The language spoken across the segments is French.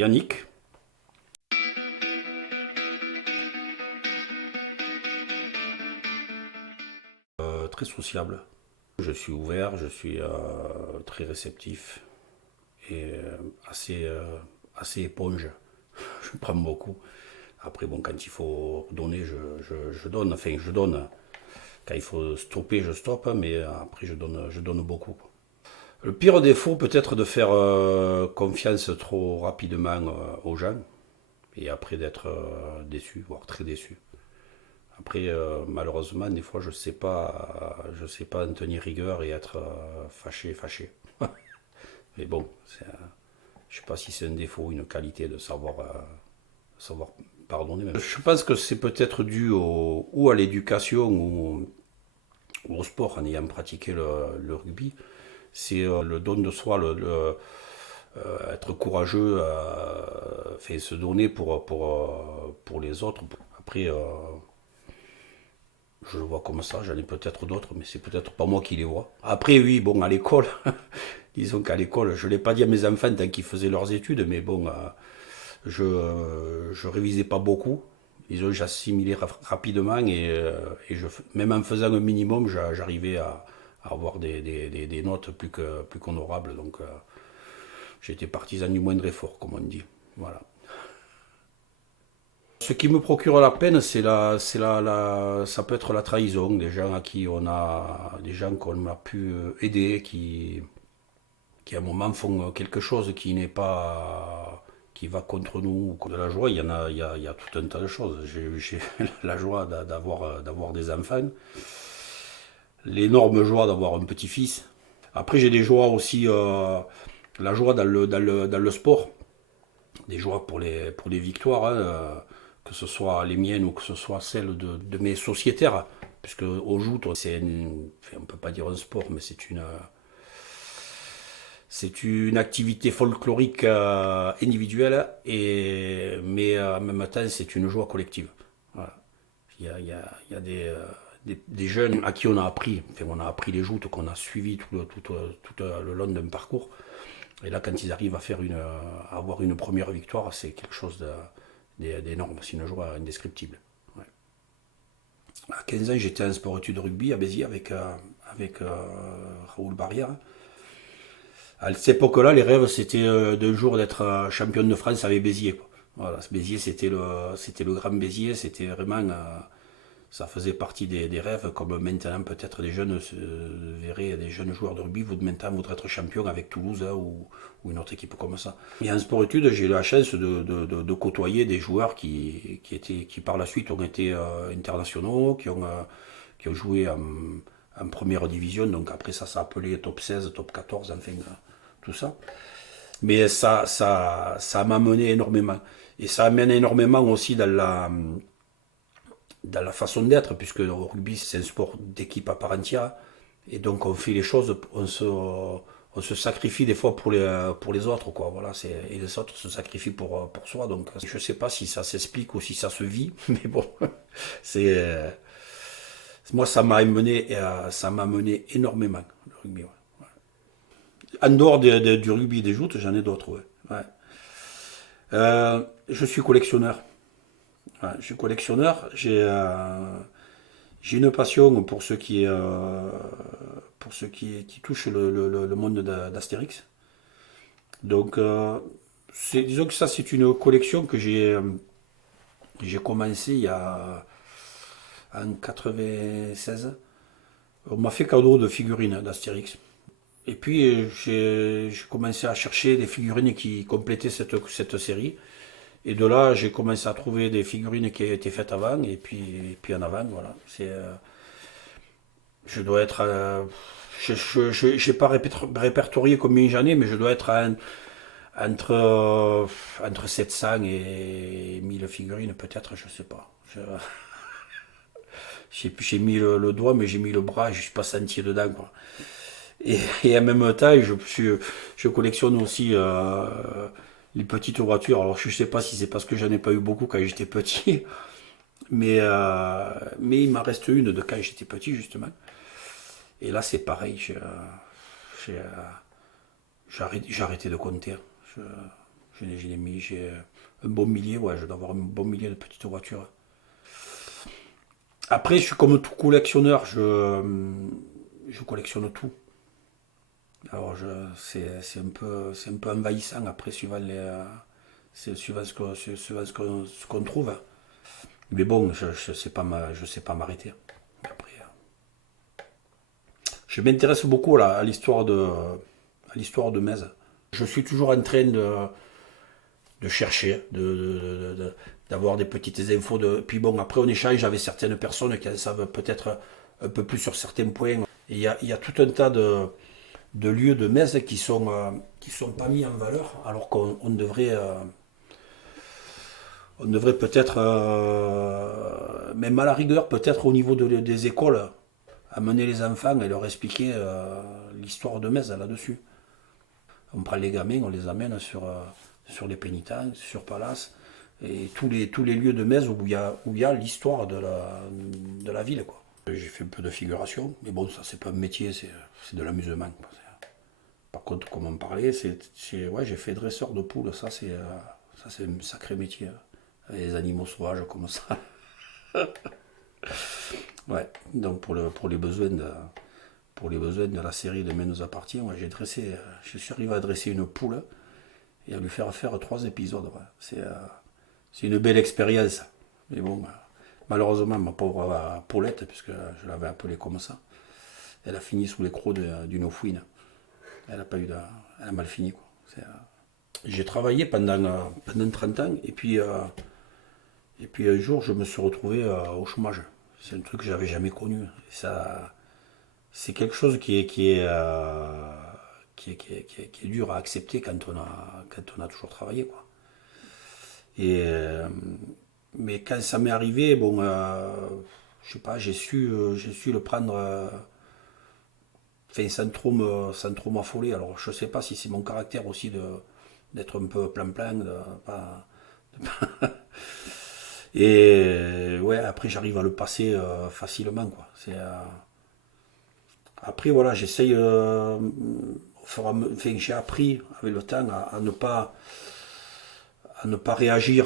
Yannick. Très sociable. Je suis ouvert, je suis très réceptif et assez éponge. Je prends beaucoup. Après, bon, quand il faut donner, je donne. Enfin, je donne. Quand il faut stopper, je stoppe, mais après, je donne beaucoup. Le pire défaut, peut-être de faire confiance trop rapidement aux gens et après d'être déçu, voire très déçu. Après, malheureusement, des fois, je sais pas en tenir rigueur et être fâché. Mais bon, je sais pas si c'est un défaut ou une qualité de savoir pardonner. Même. Je pense que c'est peut-être dû ou à l'éducation ou au sport en ayant pratiqué le rugby. C'est le don de soi, être courageux, se donner pour les autres. Après, je le vois comme ça, j'en ai peut-être d'autres, mais c'est peut-être pas moi qui les vois. Après, oui, bon, à l'école, disons qu'à l'école, je ne l'ai pas dit à mes enfants tant qu'ils faisaient leurs études, mais bon, je révisais pas beaucoup. Disons, j'assimilais rapidement et même en faisant un minimum, j'arrivais à avoir des notes plus qu'honorables. Donc, j'étais partisan du moindre effort, comme on dit. Voilà. Ce qui me procure la peine, ça peut être la trahison des gens à qui des gens qu'on a pu aider, qui à un moment font quelque chose qui n'est pas, qui va contre nous. De la joie, il y a tout un tas de choses. J'ai la joie d'avoir des enfants, l'énorme joie d'avoir un petit-fils. Après, j'ai des joies aussi, la joie dans le sport, des joies pour les victoires, hein, que ce soit les miennes ou que ce soit celles de mes sociétaires. Puisque au joute, enfin, on peut pas dire un sport, mais c'est une activité folklorique individuelle, mais en même temps, c'est une joie collective. Voilà. Il y a des jeunes à qui on a appris, enfin, on a appris les joutes, qu'on a suivi tout le long d'un parcours. Et là, quand ils arrivent à avoir une première victoire, c'est quelque chose d'énorme. C'est une joie indescriptible. Ouais. À 15 ans, j'étais en sport-études de rugby à Béziers avec Raoul Barrière. À cette époque-là, les rêves, c'était d'un jour d'être championne de France avec Béziers. Quoi. Voilà, Béziers, c'était le grand Béziers, c'était vraiment, ça faisait partie des rêves, comme maintenant peut-être des jeunes verraient, des jeunes joueurs de rugby, maintenant voudraient être champions avec Toulouse hein, ou une autre équipe comme ça. Et en sport-études, j'ai eu la chance de côtoyer des joueurs qui par la suite ont été internationaux, qui ont joué en première division, donc après ça s'appelait top 16, top 14, enfin tout ça. Mais ça m'a mené énormément. Et ça amène énormément aussi dans la façon d'être, puisque le rugby c'est un sport d'équipe à part entière. Et donc on fait les choses, on se sacrifie des fois pour les autres, quoi. Voilà, et les autres se sacrifient pour soi. Donc je sais pas si ça s'explique ou si ça se vit, mais bon, c'est moi ça m'a mené énormément le rugby. Ouais. En dehors du rugby et des joutes, j'en ai d'autres. Ouais. Ouais. Je suis collectionneur. Ouais, je suis collectionneur. J'ai une passion pour ce qui touche le monde d'Astérix. Donc, disons que ça, c'est une collection que j'ai commencé en 96. On m'a fait cadeau de figurines d'Astérix. Et puis, j'ai commencé à chercher des figurines qui complétaient cette série. Et de là, j'ai commencé à trouver des figurines qui étaient faites avant, et puis en avant, voilà. Je dois être, j'ai pas répertorié combien j'en ai, mais je dois être entre, entre 700 et 1000 figurines, peut-être, je sais pas. J'ai mis le doigt, mais j'ai mis le bras, je suis pas senti dedans, quoi. Et en même temps, je collectionne aussi les petites voitures. Alors, je sais pas si c'est parce que j'en ai pas eu beaucoup quand j'étais petit, mais il m'en reste une de quand j'étais petit, justement. Et là, c'est pareil. J'ai arrêté de compter. Je, J'ai un bon millier, ouais, je dois avoir un bon millier de petites voitures. Après, je suis comme tout collectionneur, je collectionne tout. Alors, c'est un peu envahissant après, suivant ce qu'on trouve. Mais bon, je sais pas m'arrêter. Après, je m'intéresse beaucoup là, à l'histoire de Metz. Je suis toujours en train de chercher, d'avoir des petites infos. Puis bon, après on échange avec certaines personnes qui en savent peut-être un peu plus sur certains points. Et il y a tout un tas de lieux de Metz qui sont pas mis en valeur, alors on devrait peut-être, même à la rigueur, peut-être au niveau des écoles, amener les enfants et leur expliquer l'histoire de Metz là-dessus. On prend les gamins, on les amène sur les pénitences, sur Palace, et tous les lieux de Metz où il y a l'histoire de la ville, quoi. J'ai fait un peu de figuration, mais bon, ça c'est pas un métier, c'est de l'amusement, quoi. Par contre, comme on parlait, ouais, j'ai fait dresseur de poules, ça c'est un sacré métier, hein. Les animaux sauvages comme ça. Ouais, donc pour les besoins de la série de Mais nous appartient, ouais, je suis arrivé à dresser une poule et à lui faire 3 épisodes. Ouais. C'est une belle expérience. Mais bon, malheureusement, ma pauvre Paulette, puisque je l'avais appelée comme ça, elle a fini sous les crocs d'une fouine. Elle a mal fini, quoi. J'ai travaillé pendant 30 ans et puis un jour je me suis retrouvé au chômage. C'est un truc que j'avais jamais connu. Et ça, c'est quelque chose qui est dur à accepter quand on a toujours travaillé, quoi. Et, mais quand ça m'est arrivé, bon, je sais pas, j'ai su le prendre, enfin, sans trop m'affoler. Alors, je sais pas si c'est mon caractère aussi d'être un peu plan-plan, et ouais, après j'arrive à le passer facilement, quoi. Après, voilà, j'essaye, enfin, j'ai appris avec le temps à ne pas réagir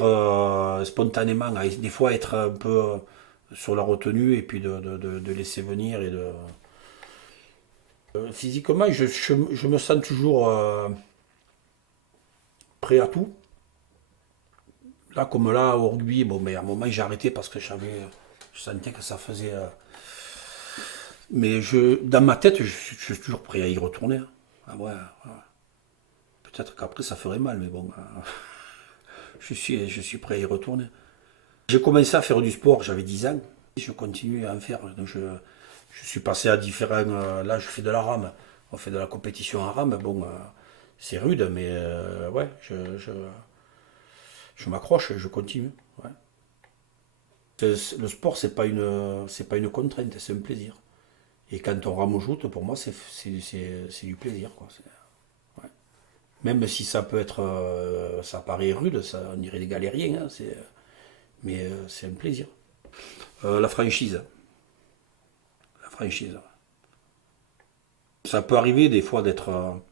spontanément, à des fois être un peu sur la retenue et puis de laisser venir physiquement, je me sens toujours prêt à tout. Là, comme là, au rugby, bon, mais à un moment, j'ai arrêté parce que je sentais que ça faisait. Mais dans ma tête, je suis toujours prêt à y retourner, hein. Ah ouais, ouais. Peut-être qu'après, ça ferait mal, mais bon, je suis prêt à y retourner. J'ai commencé à faire du sport, j'avais 10 ans. Je continue à en faire. Donc je suis passé à différents. Là, je fais de la rame. On fait de la compétition en rame. Bon, c'est rude, mais ouais, je m'accroche, je continue. Ouais. Le sport, c'est pas une contrainte, c'est un plaisir. Et quand on rame au joute, pour moi, c'est du plaisir, quoi. Ouais. Même si ça peut être, ça paraît rude, on dirait des galériens, hein, mais c'est un plaisir. La franchise. La franchise. Ça peut arriver des fois d'être,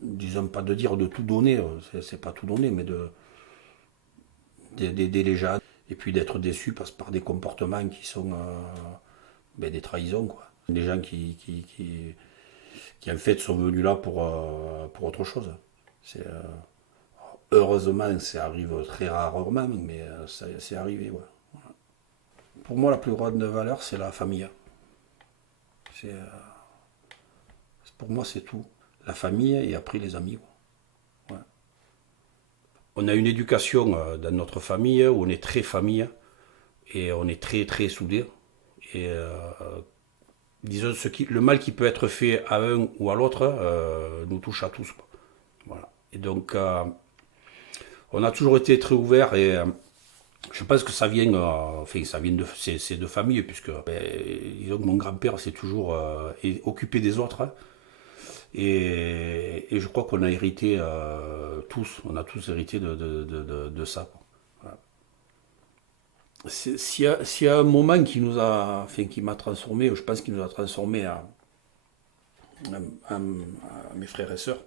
disons pas de dire de tout donner, c'est pas tout donner, mais d'aider les gens. Et puis d'être déçu par des comportements qui sont ben, des trahisons, quoi. Des gens qui en fait sont venus là pour autre chose. Heureusement, ça arrive très rarement, mais c'est arrivé, ouais. Pour moi, la plus grande valeur, c'est la famille. C'est, pour moi, c'est tout. La famille et après les amis, quoi. Ouais. On a une éducation dans notre famille où on est très famille et on est très très soudés. Et disons, le mal qui peut être fait à un ou à l'autre nous touche à tous, quoi. Voilà. Et donc, on a toujours été très ouverts et je pense que enfin, ça vient de ces deux familles, puisque disons que mon grand-père s'est toujours occupé des autres, hein. Et je crois qu'on a hérité tous, on a tous hérité de ça, quoi. Voilà. S'il y a un moment qui nous a, enfin, qui m'a transformé, je pense qu'il nous a transformé à mes frères et sœurs,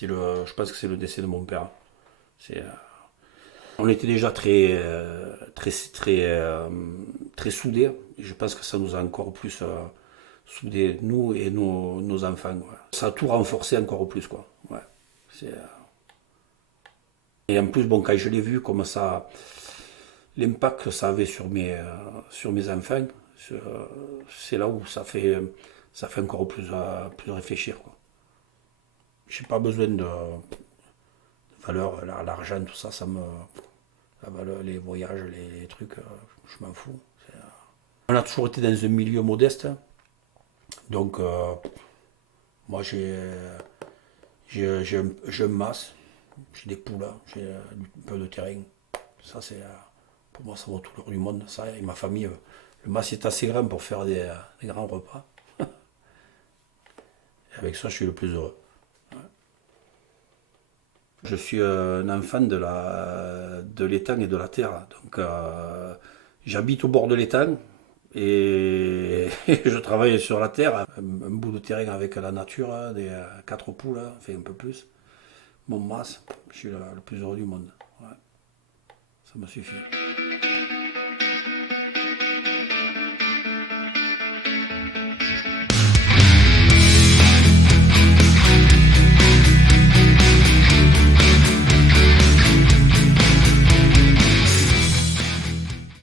Je pense que c'est le décès de mon père. C'est, on était déjà très soudés. Et je pense que ça nous a encore plus soudés, nous et nos enfants. Ouais. Ça a tout renforcé encore plus, quoi. Ouais. C'est, Et en plus, bon, quand je l'ai vu, comme ça, l'impact que ça avait sur mes enfants, c'est là où ça fait encore plus réfléchir, quoi. J'ai pas besoin de valeur, l'argent, tout ça, la valeur, les voyages, les trucs, je m'en fous. On a toujours été dans un milieu modeste, donc moi j'ai un mas, j'ai des poules, j'ai un peu de terrain. Ça c'est pour moi ça vaut tout l'or du monde. Ça et ma famille, le mas est assez grand pour faire des grands repas. Et avec ça je suis le plus heureux. Je suis un enfant de l'étang et de la terre. Donc j'habite au bord de l'étang et je travaille sur la terre. Un bout de terrain avec la nature, des quatre poules, enfin un peu plus. Mon mas, je suis le plus heureux du monde. Ouais, ça me suffit.